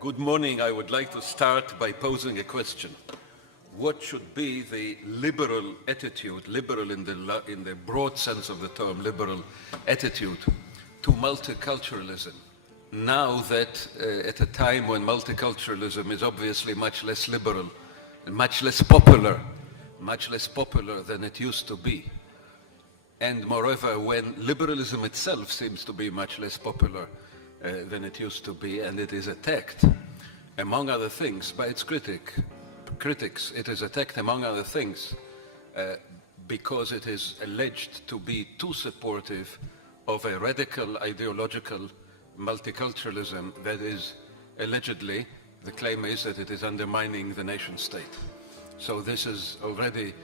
Good morning. I would like to start by posing a question. What should be the liberal attitude, liberal in the broad sense of the term, liberal attitude to multiculturalism? Now that at a time when multiculturalism is obviously much less liberal and much less popular than it used to be. And moreover, when liberalism itself seems to be much less popular than it used to be, and it is attacked, among other things, by its critics. It is attacked, among other things, because it is alleged to be too supportive of a radical ideological multiculturalism that is allegedly, the claim is that it is undermining the nation state. So this is already,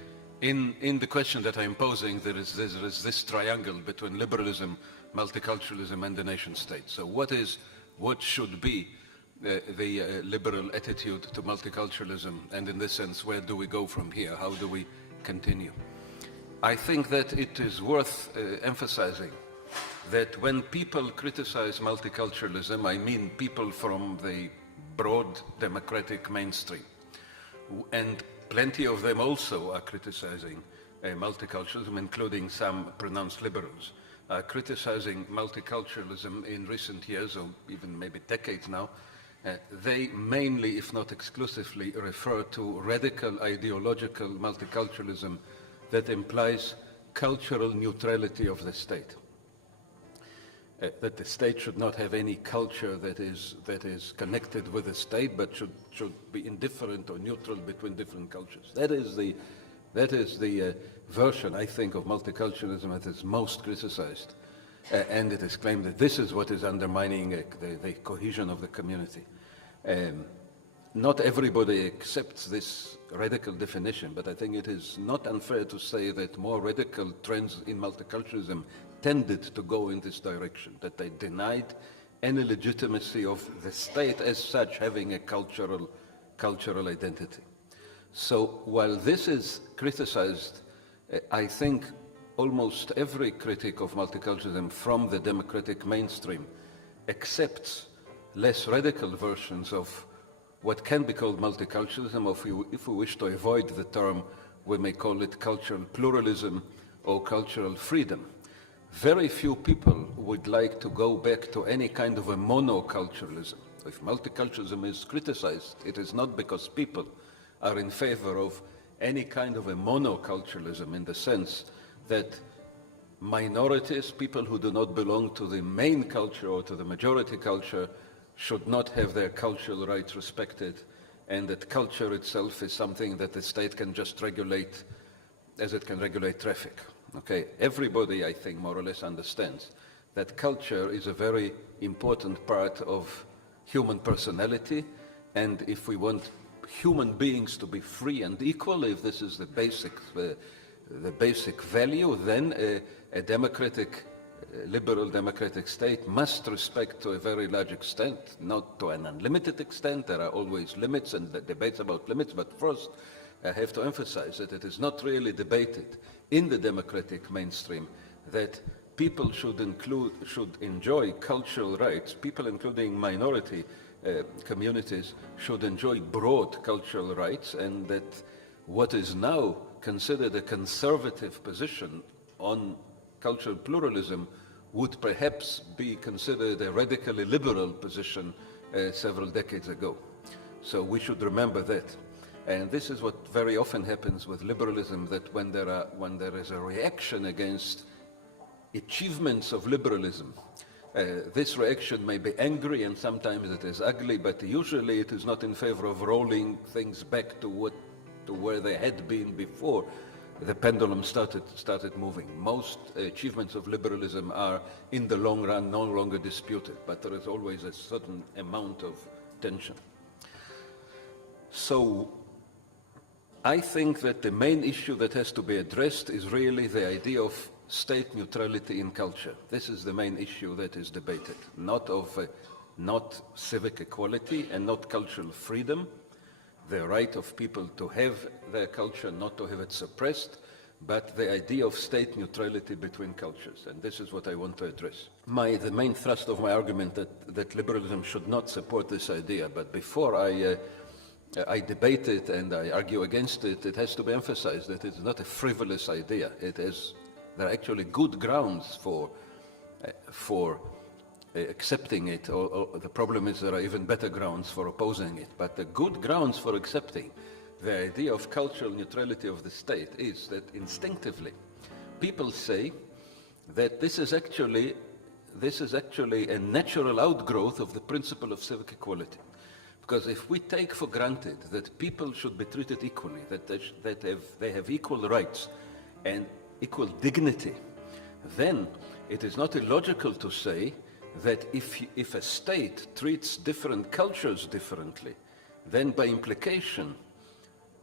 in the question that I'm posing, there is this triangle between liberalism, multiculturalism, and the nation state. So what should be the liberal attitude to multiculturalism, and in this sense, where do we go from here? How do we continue? I think that it is worth emphasizing that when people criticize multiculturalism, I mean people from the broad democratic mainstream, and plenty of them also are criticizing multiculturalism, including some pronounced liberals, are criticizing multiculturalism in recent years, or even maybe decades now. They mainly, if not exclusively, refer to radical ideological multiculturalism that implies cultural neutrality of the state. That the state should not have any culture that is connected with the state, but should be indifferent or neutral between different cultures. That is the version, I think, of multiculturalism that is most criticized. And it is claimed that this is what is undermining the cohesion of the community. Not everybody accepts this radical definition, but I think it is not unfair to say that more radical trends in multiculturalism tended to go in this direction, that they denied any legitimacy of the state as such having a cultural identity. So while this is criticized, I think almost every critic of multiculturalism from the democratic mainstream accepts less radical versions of what can be called multiculturalism, or if we wish to avoid the term, we may call it cultural pluralism or cultural freedom. Very few people would like to go back to any kind of a monoculturalism. If multiculturalism is criticized, it is not because people are in favor of any kind of a monoculturalism, in the sense that minorities, people who do not belong to the main culture or to the majority culture, should not have their cultural rights respected, and that culture itself is something that the state can just regulate as it can regulate traffic. Okay, everybody, I think, more or less understands that culture is a very important part of human personality, and if we want human beings to be free and equal, if this is the basic value, then a democratic, liberal democratic state must respect to a very large extent, not to an unlimited extent. There are always limits and debates about limits, but first I have to emphasize that it is not really debated in the democratic mainstream that people should enjoy cultural rights. People, including minority communities, should enjoy broad cultural rights, and that what is now considered a conservative position on cultural pluralism would perhaps be considered a radically liberal position several decades ago. So we should remember that. And this is what very often happens with liberalism, that when there is a reaction against achievements of liberalism, this reaction may be angry and sometimes it is ugly, but usually it is not in favor of rolling things back to where they had been before the pendulum started moving. Most achievements of liberalism are, in the long run, no longer disputed, but there is always a certain amount of tension. So I think that the main issue that has to be addressed is really the idea of state neutrality in culture. This is the main issue that is debated, not civic equality and not cultural freedom, the right of people to have their culture, not to have it suppressed, but the idea of state neutrality between cultures, and this is what I want to address. The main thrust of my argument that liberalism should not support this idea, but before I debate it and I argue against it, it has to be emphasized that it's not a frivolous idea. There are actually good grounds for accepting it, or the problem is there are even better grounds for opposing it. But the good grounds for accepting the idea of cultural neutrality of the state is that instinctively people say that this is actually a natural outgrowth of the principle of civic equality. Because if we take for granted that people should be treated equally, that they have equal rights and equal dignity, then it is not illogical to say that if a state treats different cultures differently, then by implication,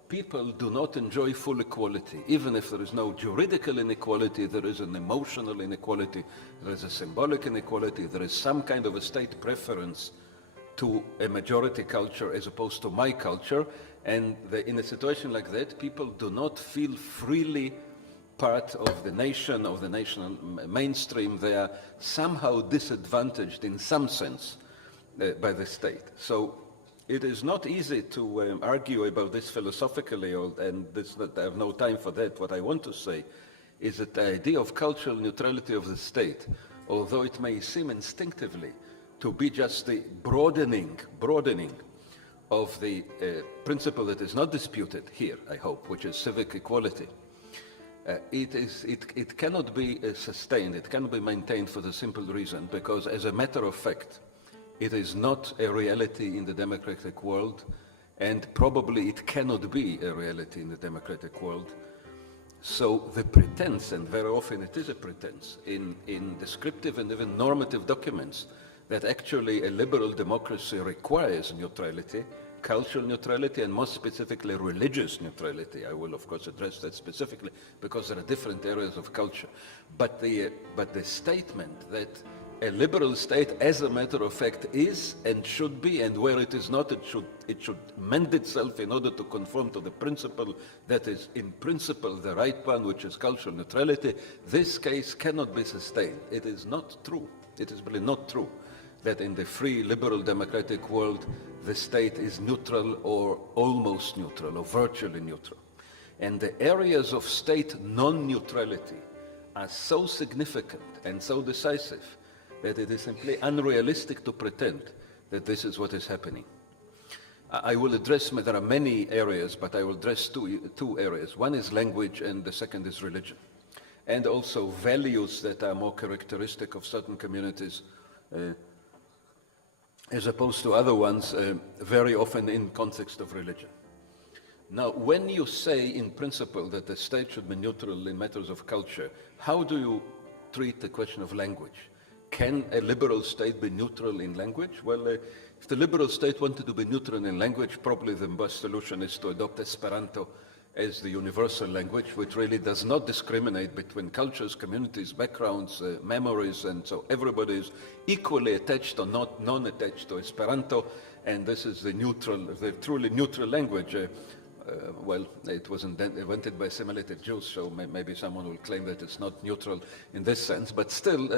people do not enjoy full equality. Even if there is no juridical inequality, there is an emotional inequality, there is a symbolic inequality, there is some kind of a state preference to a majority culture as opposed to my culture, and in a situation like that, people do not feel freely part of the nation, of the national mainstream. They are somehow disadvantaged in some sense by the state. So it is not easy to argue about this philosophically, and I have no time for that. What I want to say is that the idea of cultural neutrality of the state, although it may seem instinctively to be just the broadening of the principle that is not disputed here, I hope, which is civic equality, it cannot be sustained, it cannot be maintained for the simple reason, because as a matter of fact, it is not a reality in the democratic world, and probably it cannot be a reality in the democratic world. So the pretense, and very often it is a pretense, in descriptive and even normative documents, that actually a liberal democracy requires neutrality, cultural neutrality, and more specifically religious neutrality. I will of course address that specifically because there are different areas of culture. But the statement that a liberal state, as a matter of fact, is and should be, and where it is not, it should mend itself in order to conform to the principle that is in principle the right one, which is cultural neutrality, this case cannot be sustained. It is not true. It is really not true that in the free liberal democratic world the state is neutral or almost neutral or virtually neutral. And the areas of state non-neutrality are so significant and so decisive that it is simply unrealistic to pretend that this is what is happening. I will address, there are many areas, but I will address two areas. One is language and the second is religion. And also values that are more characteristic of certain communities as opposed to other ones, very often in context of religion. Now, when you say in principle that the state should be neutral in matters of culture, how do you treat the question of language? Can a liberal state be neutral in language? Well, if the liberal state wanted to be neutral in language, probably the best solution is to adopt Esperanto as the universal language, which really does not discriminate between cultures, communities, backgrounds, memories, and so everybody is equally attached or not non-attached to Esperanto, and this is the truly neutral language. Well, it was invented by assimilated Jews, so maybe someone will claim that it's not neutral in this sense, but still,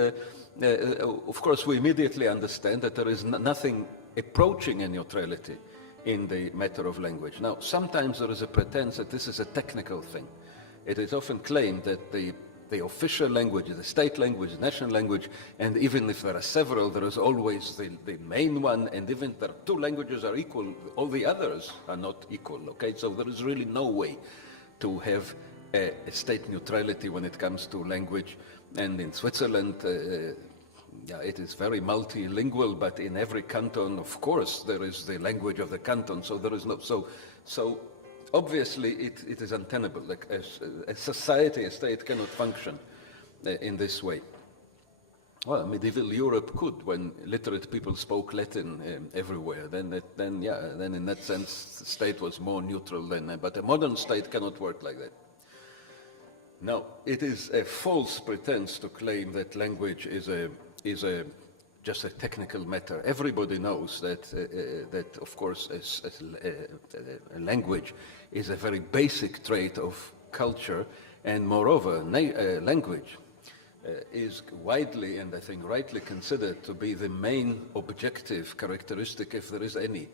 of course, we immediately understand that there is nothing approaching a neutrality in the matter of language. Now, sometimes there is a pretense that this is a technical thing. It is often claimed that the official language, the state language, the national language, and even if there are several, there is always the main one, and even if there are two languages are equal, all the others are not equal, okay? So there is really no way to have a state neutrality when it comes to language. And in Switzerland, yeah, it is very multilingual, but in every canton, of course, there is the language of the canton, so there is no, so obviously it is untenable. Like a society, a state cannot function in this way. Well, medieval Europe could, when literate people spoke Latin everywhere. Then in that sense, the state was more neutral than, but a modern state cannot work like that. Now, it is a false pretense to claim that language is just a technical matter. Everybody knows that of course, a language is a very basic trait of culture, And moreover, language is widely, and I think rightly, considered to be the main objective characteristic, if there is any,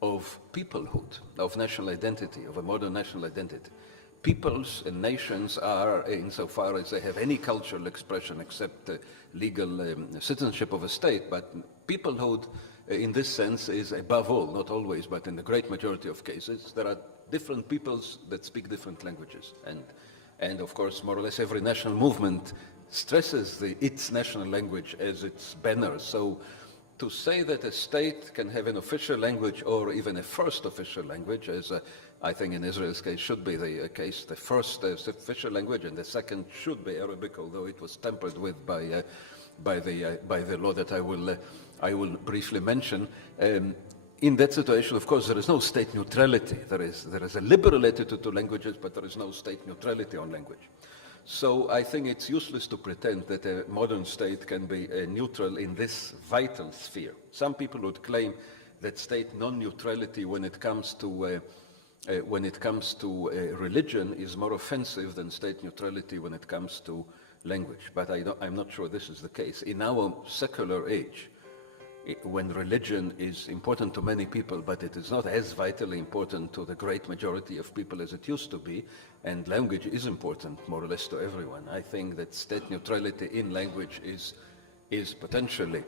of peoplehood, of national identity, of a modern national identity. Peoples and nations are, insofar as they have any cultural expression except legal citizenship of a state, but peoplehood in this sense is above all, not always, but in the great majority of cases, there are different peoples that speak different languages. And of course, more or less every national movement stresses its national language as its banner. So to say that a state can have an official language or even a first official language, as I think in Israel's case should be the case, the first official language and the second should be Arabic, although it was tampered with by the law that I will briefly mention. In that situation, of course, there is no state neutrality. There is a liberal attitude to languages, but there is no state neutrality on language. So I think it's useless to pretend that a modern state can be neutral in this vital sphere. Some people would claim that state non-neutrality when it comes to religion is more offensive than state neutrality when it comes to language. But I'm not sure this is the case. In our secular age, when religion is important to many people, but it is not as vitally important to the great majority of people as it used to be, and language is important more or less to everyone, I think that state neutrality in language is potentially,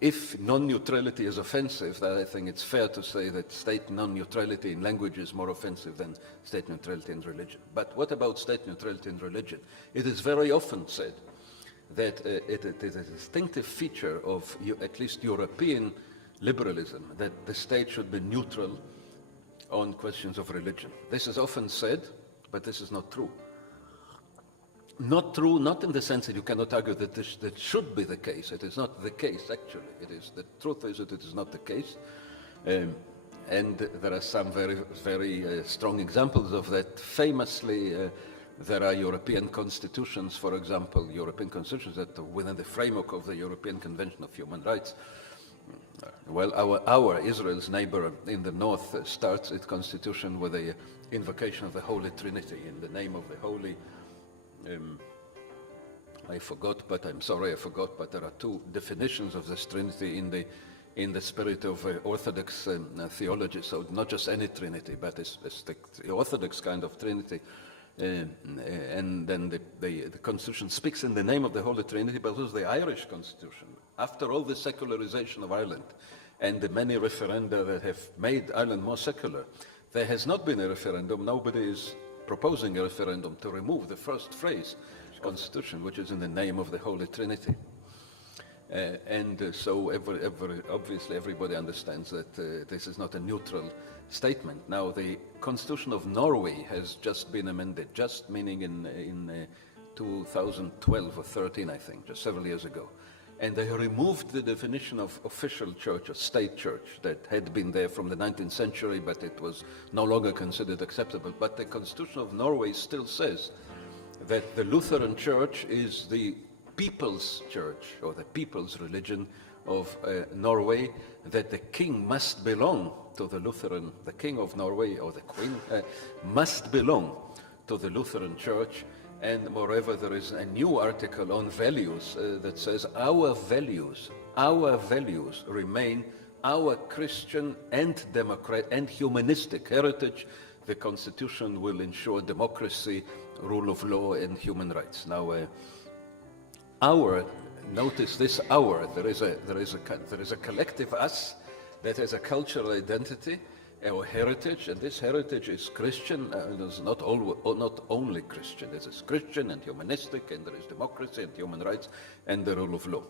if non-neutrality is offensive, then I think it's fair to say that state non-neutrality in language is more offensive than state neutrality in religion. But what about state neutrality in religion? It is very often said that it is a distinctive feature of at least European liberalism, that the state should be neutral on questions of religion. This is often said, but this is not true. Not true, not in the sense that you cannot argue that that should be the case. It is not the case, actually. The truth is that it is not the case. And there are some very, very strong examples of that. Famously, there are European constitutions, for example, European constitutions that are within the framework of the European Convention of Human Rights. Well, our Israel's neighbor in the north starts its constitution with the invocation of the Holy Trinity in the name of the Holy. I forgot, but I'm sorry I forgot, but there are two definitions of this Trinity in the spirit of Orthodox theology, so not just any Trinity, but it's the Orthodox kind of Trinity. And then the Constitution speaks in the name of the Holy Trinity, but it was the Irish Constitution. After all the secularization of Ireland and the many referenda that have made Ireland more secular, there has not been a referendum. Nobody is proposing a referendum to remove the first phrase, Constitution, which is in the name of the Holy Trinity. So obviously everybody understands that this is not a neutral statement. Now, the Constitution of Norway has just been amended, just meaning in 2012 or 13, I think, just several years ago. And they removed the definition of official church or state church that had been there from the 19th century, but it was no longer considered acceptable. But the Constitution of Norway still says that the Lutheran Church is the people's church or the people's religion of Norway, that the king must belong to the Lutheran, the king of Norway or the queen must belong to the Lutheran Church. And moreover, there is a new article on values that says our values remain our Christian and democratic and humanistic heritage. The Constitution will ensure democracy, rule of law, and human rights. Now, notice this our. There is a collective us that has a cultural identity, our heritage, and this heritage is Christian, and it's not only Christian. It is Christian and humanistic, and there is democracy and human rights and the rule of law.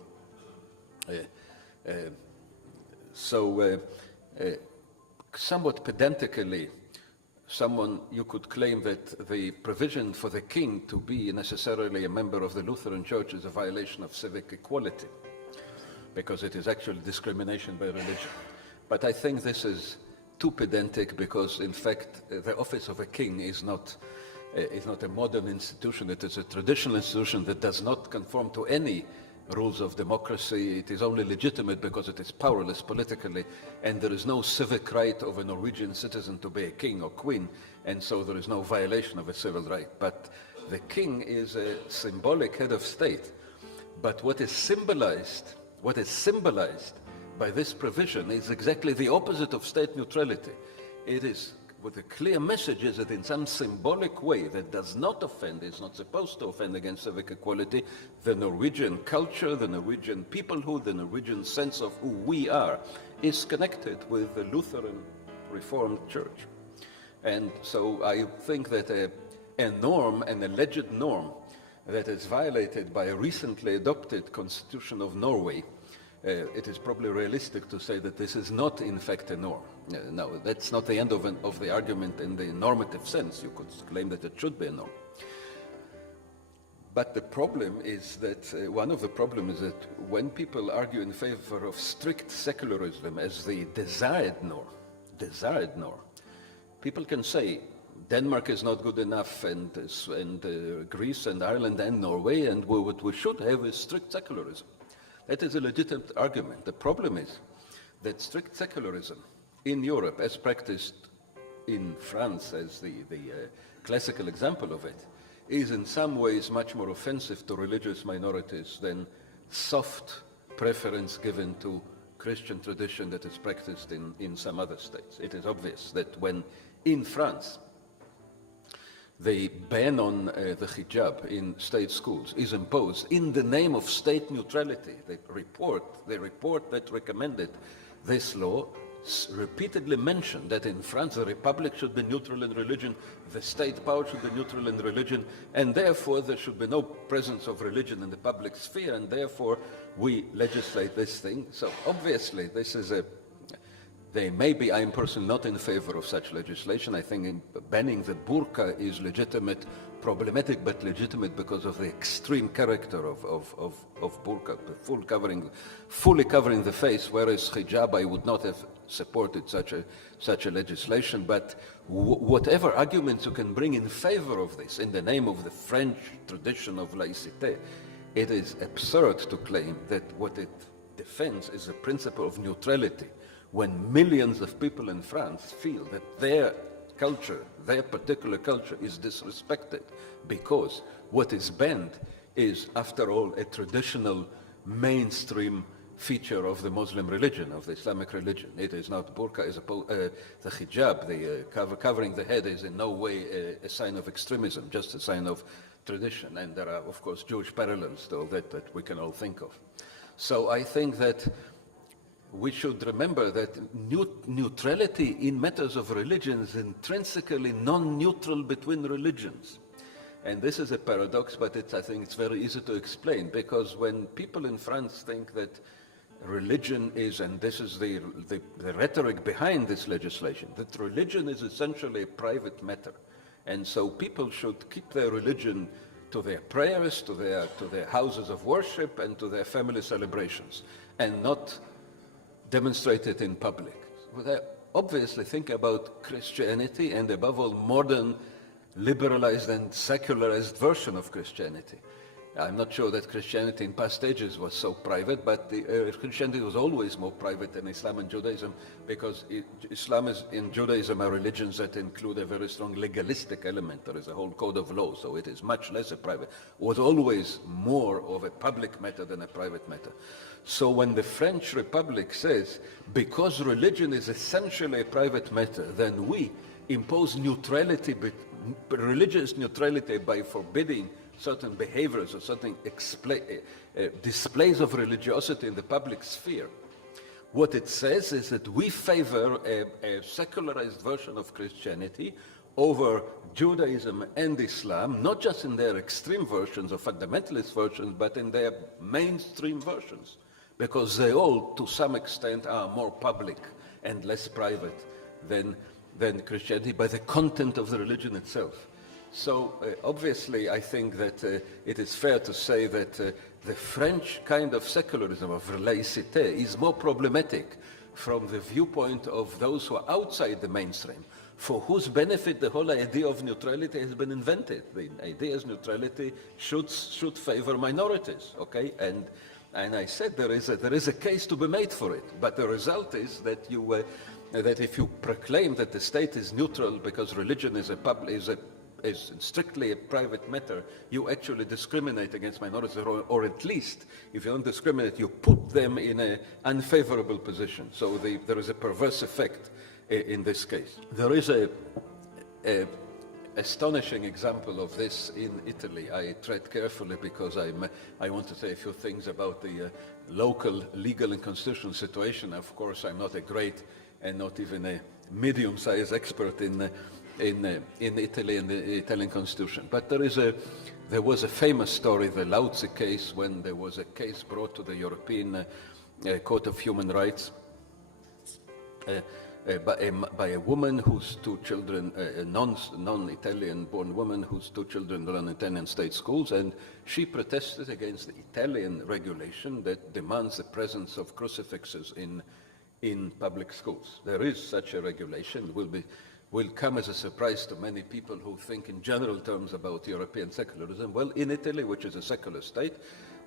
Somewhat pedantically, you could claim that the provision for the king to be necessarily a member of the Lutheran Church is a violation of civic equality, because it is actually discrimination by religion. But I think this is too pedantic, because in fact the office of a king is not a modern institution. It is a traditional institution that does not conform to any rules of democracy. It is only legitimate because it is powerless politically, and there is no civic right of a Norwegian citizen to be a king or queen, and so there is no violation of a civil right. But The king is a symbolic head of state. But what is symbolized by this provision is exactly the opposite of state neutrality. It is, with the clear message is that in some symbolic way that does not offend, is not supposed to offend against civic equality, the Norwegian culture, the Norwegian peoplehood, the Norwegian sense of who we are, is connected with the Lutheran Reformed Church. And so I think that a norm, an alleged norm, that is violated by a recently adopted Constitution of Norway, it is probably realistic to say that this is not, in fact, a norm. No, that's not the end of the argument in the normative sense. You could claim that it should be a norm. But the problem is that, one of the problems is that when people argue in favor of strict secularism as the desired norm, people can say, Denmark is not good enough, and Greece and Ireland and Norway, and what we should have is strict secularism. That is a legitimate argument. The problem is that strict secularism in Europe, as practiced in France as the classical example of it, is in some ways much more offensive to religious minorities than soft preference given to Christian tradition that is practiced in some other states. It is obvious that when in France the ban on the hijab in state schools is imposed in the name of state neutrality. The report that recommended this law repeatedly mentioned that in France the republic should be neutral in religion, the state power should be neutral in religion, and therefore there should be no presence of religion in the public sphere, and therefore we legislate this thing. So obviously this is I am personally not in favor of such legislation. I think banning the burqa is legitimate, problematic, but legitimate because of the extreme character of burqa, fully covering the face, whereas hijab, I would not have supported such a legislation. But whatever arguments you can bring in favor of this, in the name of the French tradition of laïcité, it is absurd to claim that what it defends is the principle of neutrality, when millions of people in France feel that their culture, their particular culture, is disrespected because what is banned is, after all, a traditional mainstream feature of the Muslim religion, of the Islamic religion. It is not burqa, the hijab, the covering the head is in no way a sign of extremism, just a sign of tradition. And there are, of course, Jewish parallels to that we can all think of. So I think that we should remember that neutrality in matters of religion is intrinsically non-neutral between religions. And this is a paradox, but I think it's very easy to explain, because when people in France think that religion is, and this is the rhetoric behind this legislation, that religion is essentially a private matter. And so people should keep their religion to their prayers, to their houses of worship, and to their family celebrations, and not demonstrate it in public. They obviously think about Christianity, and above all, modern, liberalized and secularized version of Christianity. I'm not sure that Christianity in past ages was so private, but Christianity was always more private than Islam and Judaism, because Islam and Judaism are religions that include a very strong legalistic element. There is a whole code of law, so it is much less a private. It was always more of a public matter than a private matter. So when the French Republic says, because religion is essentially a private matter, then we impose neutrality, religious neutrality, by forbidding certain behaviors or certain displays of religiosity in the public sphere. What it says is that we favor a secularized version of Christianity over Judaism and Islam, not just in their extreme versions or fundamentalist versions, but in their mainstream versions, because they all, to some extent, are more public and less private than Christianity by the content of the religion itself. So obviously I think that it is fair to say that the French kind of secularism, of laïcité, is more problematic from the viewpoint of those who are outside the mainstream, for whose benefit the whole idea of neutrality has been invented. The idea is neutrality should favor minorities, okay? And I said there is a case to be made for it, but the result is that that if you proclaim that the state is neutral because religion is a as strictly a private matter, you actually discriminate against minorities, or at least, if you don't discriminate, you put them in an unfavorable position. So there is a perverse effect in this case. There is a astonishing example of this in Italy. I tread carefully because I want to say a few things about the local legal and constitutional situation. Of course, I'm not a great and not even a medium-sized expert in Italy and the Italian constitution. But there was a famous story, the Lauzi case, when there was a case brought to the European Court of Human Rights by a woman whose two children, a non-Italian-born woman whose two children run Italian state schools, and she protested against the Italian regulation that demands the presence of crucifixes in public schools. There is such a regulation. Will come as a surprise to many people who think in general terms about European secularism. Well, in Italy, which is a secular state,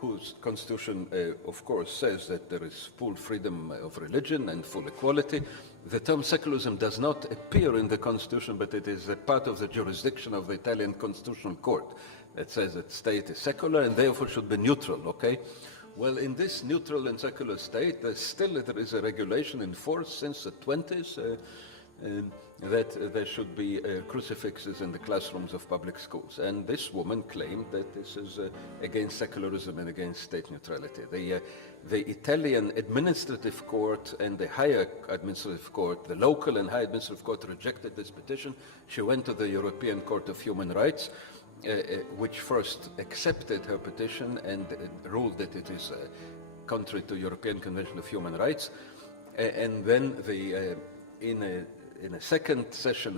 whose constitution, of course, says that there is full freedom of religion and full equality, the term secularism does not appear in the constitution, but it is a part of the jurisdiction of the Italian Constitutional Court that says that state is secular and therefore should be neutral, okay? Well, in this neutral and secular state, there is a regulation in force since the 20s that there should be crucifixes in the classrooms of public schools. And this woman claimed that this is against secularism and against state neutrality. The Italian administrative court and the higher administrative court, the local and high administrative court, rejected this petition. She went to the European Court of Human Rights, which first accepted her petition and ruled that it is contrary to European Convention of Human Rights. And then in a second session,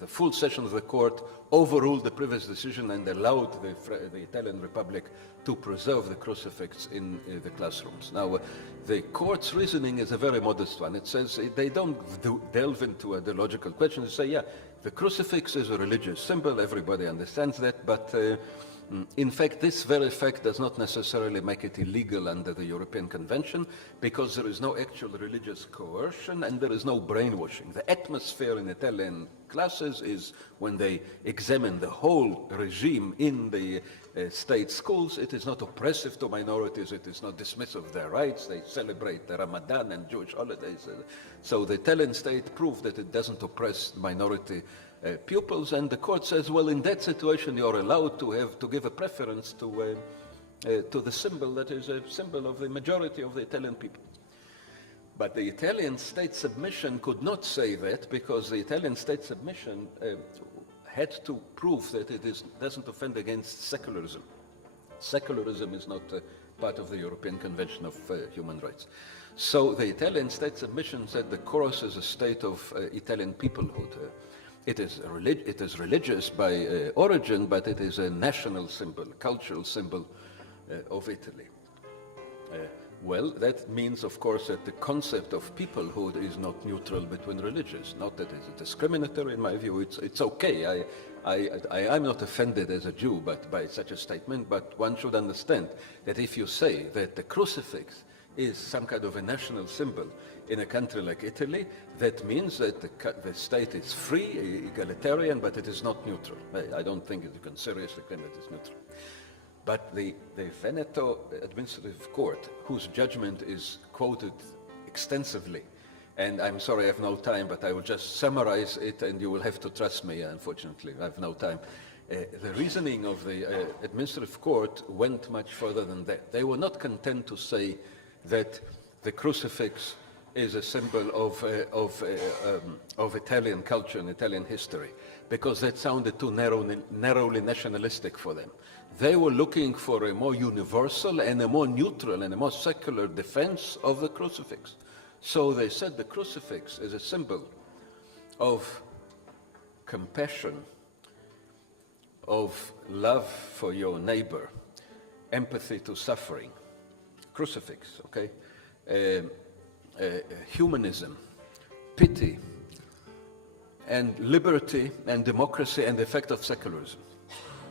the full session of the court overruled the previous decision and allowed the Italian Republic to preserve the crucifix in the classrooms. Now, the court's reasoning is a very modest one. It says they don't delve into ideological questions. They say, yeah, the crucifix is a religious symbol, everybody understands that, but in fact, this very fact does not necessarily make it illegal under the European Convention, because there is no actual religious coercion and there is no brainwashing. The atmosphere in Italian classes is, when they examine the whole regime in the state schools, it is not oppressive to minorities, it is not dismissive of their rights, they celebrate the Ramadan and Jewish holidays. So the Italian state proved that it doesn't oppress minority pupils, and the court says, well, in that situation you're allowed to give a preference to the symbol that is a symbol of the majority of the Italian people. But the Italian state submission could not say that, because the Italian state submission had to prove that it doesn't offend against secularism. Secularism is not part of the European Convention of Human Rights. So the Italian state submission said the chorus is a state of Italian peoplehood. It is religious by origin, but it is a national symbol, cultural symbol of Italy. Well, that means, of course, that the concept of peoplehood is not neutral between religions. Not that it's discriminatory, in my view. It's okay. I'm not offended as a Jew by such a statement, but one should understand that if you say that the crucifix is some kind of a national symbol in a country like Italy, that means that the state is free, egalitarian, but it is not neutral. I don't think you can seriously claim that it's neutral. But the Veneto Administrative Court, whose judgment is quoted extensively, and I'm sorry I have no time, but I will just summarize it and you will have to trust me, unfortunately, I have no time. The reasoning of the Administrative Court went much further than that. They were not content to say that the crucifix is a symbol of Italian culture and Italian history, because that sounded too narrowly nationalistic for them. They were looking for a more universal and a more neutral and a more secular defense of the crucifix. So they said the crucifix is a symbol of compassion, of love for your neighbor, empathy to suffering. Crucifix, okay? Humanism, pity, and liberty and democracy and the effect of secularism.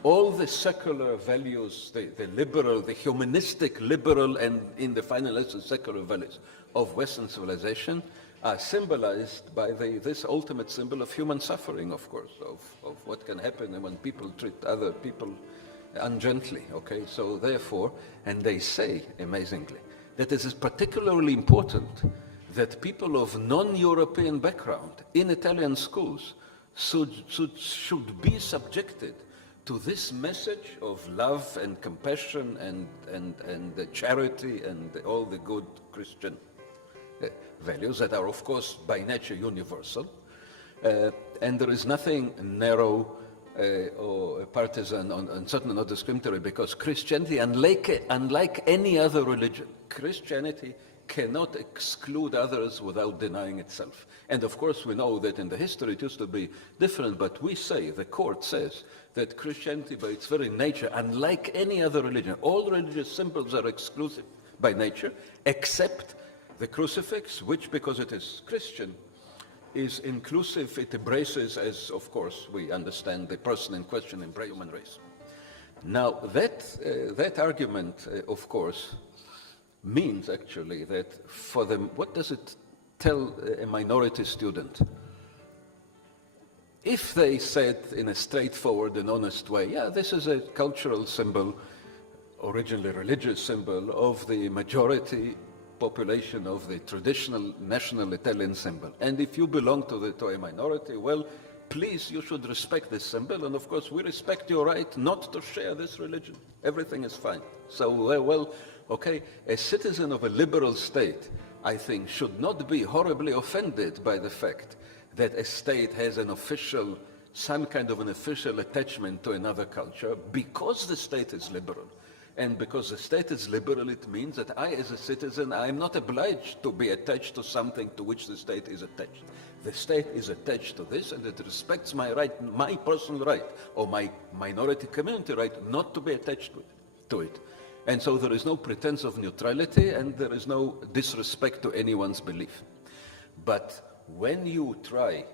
All the secular values, the liberal, the humanistic, liberal, and in the final essence, secular values of Western civilization are symbolized by this ultimate symbol of human suffering, of course, of what can happen when people treat other people ungently, okay? So therefore, and they say, amazingly, that it is particularly important that people of non-European background in Italian schools should be subjected to this message of love and compassion and charity and all the good Christian values that are, of course, by nature universal. And there is nothing narrow or partisan and certainly not discriminatory, because Christianity, unlike any other religion, Christianity cannot exclude others without denying itself. And of course we know that in the history it used to be different, but we say, the court says, that Christianity by its very nature, unlike any other religion, all religious symbols are exclusive by nature, except the crucifix, which, because it is Christian, is inclusive. It embraces, as of course we understand, the person in question, the human race. Now that argument, of course, means actually that for them, what does it tell a minority student? If they said in a straightforward and honest way, yeah, this is a cultural symbol, originally religious symbol of the majority population of the traditional national Italian symbol, and if you belong to a minority, well, please, you should respect this symbol, and of course we respect your right not to share this religion. Everything is fine. So, well, okay, a citizen of a liberal state, I think, should not be horribly offended by the fact that a state has some kind of an official attachment to another culture, because the state is liberal. And because the state is liberal, it means that I, as a citizen, I am not obliged to be attached to something to which the state is attached. The state is attached to this, and it respects my right, my personal right, or my minority community right, not to be attached to it. And so there is no pretense of neutrality, and there is no disrespect to anyone's belief. But when you try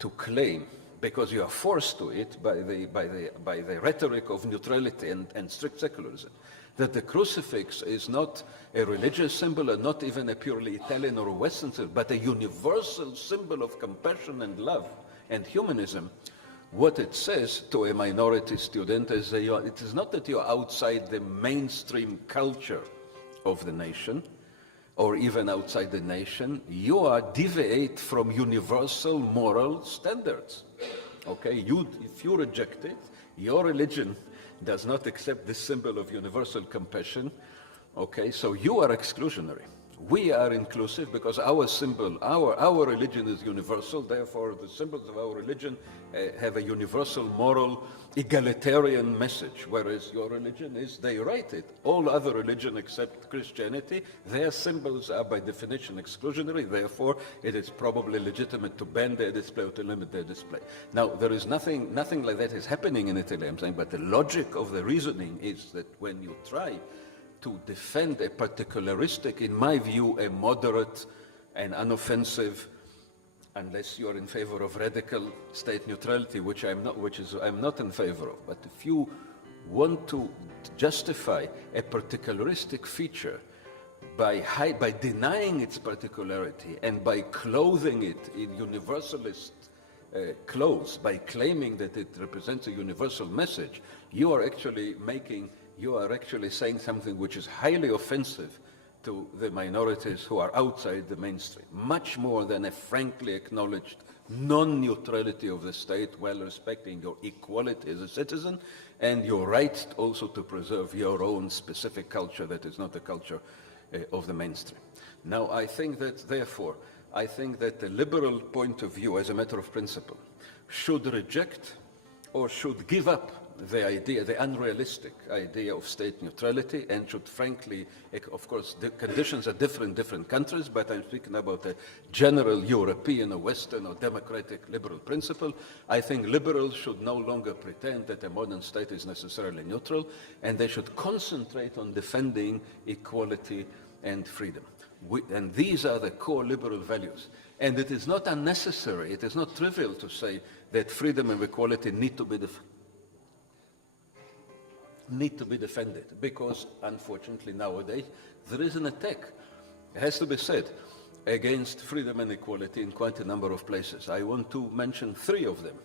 to claim, because you are forced to it by the rhetoric of neutrality and strict secularism, that the crucifix is not a religious symbol and not even a purely Italian or Western symbol, but a universal symbol of compassion and love and humanism, what it says to a minority student is that it is not that you're outside the mainstream culture of the nation, or even outside the nation, you are deviate from universal moral standards. Okay, if you reject it, your religion does not accept this symbol of universal compassion. Okay, so you are exclusionary. We are inclusive because our symbol, our religion is universal. Therefore, the symbols of our religion have a universal moral egalitarian message, whereas your religion is, they write it. All other religion except Christianity, their symbols are by definition exclusionary. Therefore, it is probably legitimate to ban their display or to limit their display. Now, there is nothing like that is happening in Italy, I'm saying, but the logic of the reasoning is that when you try to defend a particularistic, in my view, a moderate and unoffensive, unless you are in favor of radical state neutrality, which I'm not in favor of. But if you want to justify a particularistic feature by denying its particularity and by clothing it in universalist clothes, by claiming that it represents a universal message, you are actually saying something which is highly offensive to the minorities who are outside the mainstream, much more than a frankly acknowledged non-neutrality of the state, while respecting your equality as a citizen and your right also to preserve your own specific culture that is not the culture of the mainstream. Now, I think that, therefore, the liberal point of view, as a matter of principle, should reject or should give up the unrealistic idea of state neutrality, and should frankly, of course, the conditions are different in different countries, but I'm speaking about a general European or Western or democratic liberal principle. I think liberals should no longer pretend that a modern state is necessarily neutral, and they should concentrate on defending equality and freedom. And these are the core liberal values. And it is not unnecessary, it is not trivial to say that freedom and equality need to be defended, because unfortunately nowadays there is an attack. It has to be said. against freedom and equality in quite a number of places. I want to mention 3 of them.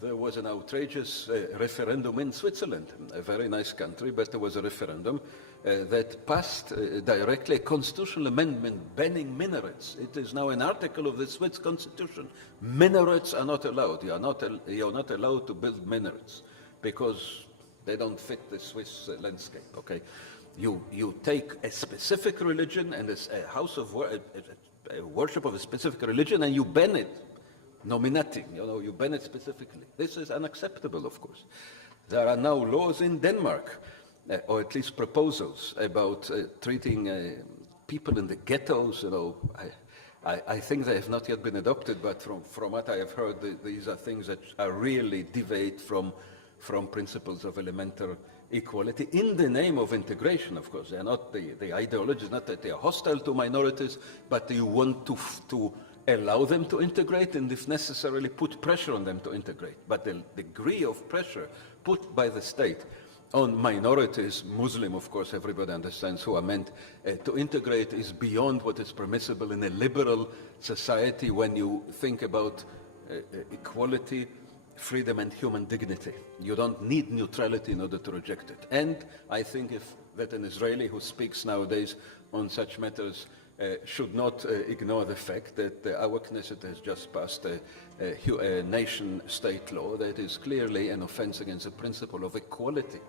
There was an outrageous referendum in Switzerland, a very nice country, but there was a referendum that passed directly a constitutional amendment banning minarets. It is now an article of the Swiss constitution. Minarets are not allowed. You are not allowed to build minarets because they don't fit the Swiss landscape, okay? You take a specific religion and a house of worship of a specific religion and you ban it. Nominating, you ban it specifically. This is unacceptable, of course. There are now laws in Denmark, or at least proposals, about treating people in the ghettos. I think they have not yet been adopted, but from what I have heard, these are things that are really deviate from principles of elementary equality in the name of integration, of course. They are not, the ideology is not that they are hostile to minorities, but you want to allow them to integrate and if necessarily put pressure on them to integrate. But the degree of pressure put by the state on minorities, Muslim of course, everybody understands who are meant to integrate, is beyond what is permissible in a liberal society when you think about equality, freedom and human dignity. You don't need neutrality in order to reject it. And I think that an Israeli who speaks nowadays on such matters should not ignore the fact that our Knesset has just passed a nation-state law that is clearly an offense against the principle of equality,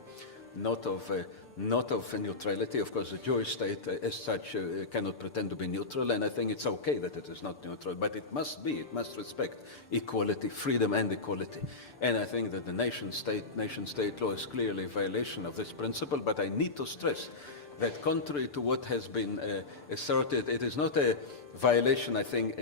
not of neutrality. Of course, the Jewish state as such cannot pretend to be neutral, and I think it's okay that it is not neutral, but it must respect equality, freedom and equality. And I think that the nation-state law is clearly a violation of this principle, but I need to stress that contrary to what has been asserted, it is not a violation, I think,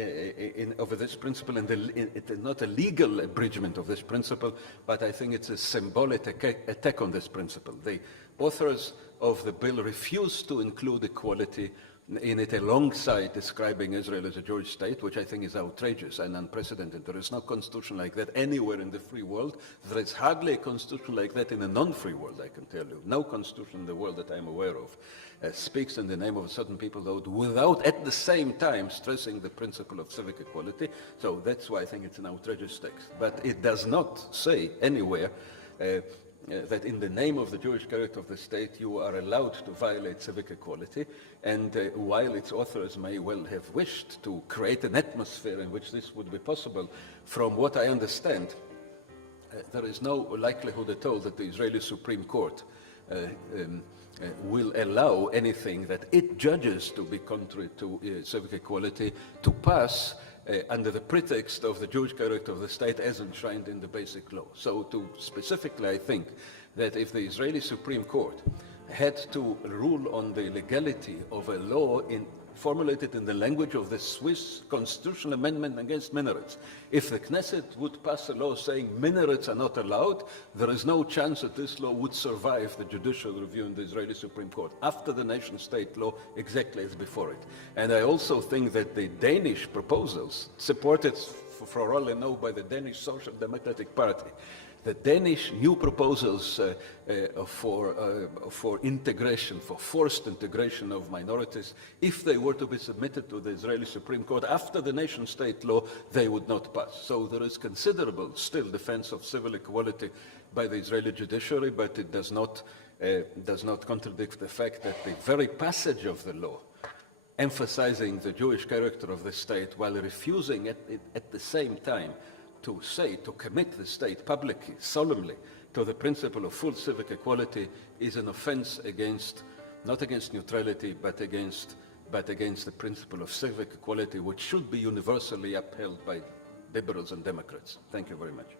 of this principle, and it is not a legal abridgment of this principle, but I think it's a symbolic attack on this principle. The authors of the bill refuse to include equality in it alongside describing Israel as a Jewish state, which I think is outrageous and unprecedented. There is no constitution like that anywhere in the free world. There is hardly a constitution like that in a non-free world, I can tell you. No constitution in the world that I'm aware of speaks in the name of a certain people without at the same time stressing the principle of civic equality. So that's why I think it's an outrageous text. But it does not say anywhere that in the name of the Jewish character of the state you are allowed to violate civic equality, and while its authors may well have wished to create an atmosphere in which this would be possible, from what I understand, there is no likelihood at all that the Israeli Supreme Court will allow anything that it judges to be contrary to civic equality to pass under the pretext of the Jewish character of the state as enshrined in the basic law. So specifically, I think that if the Israeli Supreme Court had to rule on the legality of a law formulated in the language of the Swiss constitutional amendment against minarets, if the Knesset would pass a law saying minarets are not allowed, there is no chance that this law would survive the judicial review in the Israeli Supreme Court after the nation-state law, exactly as before it. And I also think that the Danish proposals, supported for all I know by the Danish Social Democratic Party, the Danish new proposals for integration, for forced integration of minorities, if they were to be submitted to the Israeli Supreme Court after the nation-state law, they would not pass. So there is considerable still defense of civil equality by the Israeli judiciary, but it does not contradict the fact that the very passage of the law, emphasizing the Jewish character of the state while refusing at the same time to commit the state publicly, solemnly, to the principle of full civic equality is an offense not against neutrality, but against the principle of civic equality, which should be universally upheld by liberals and Democrats. Thank you very much.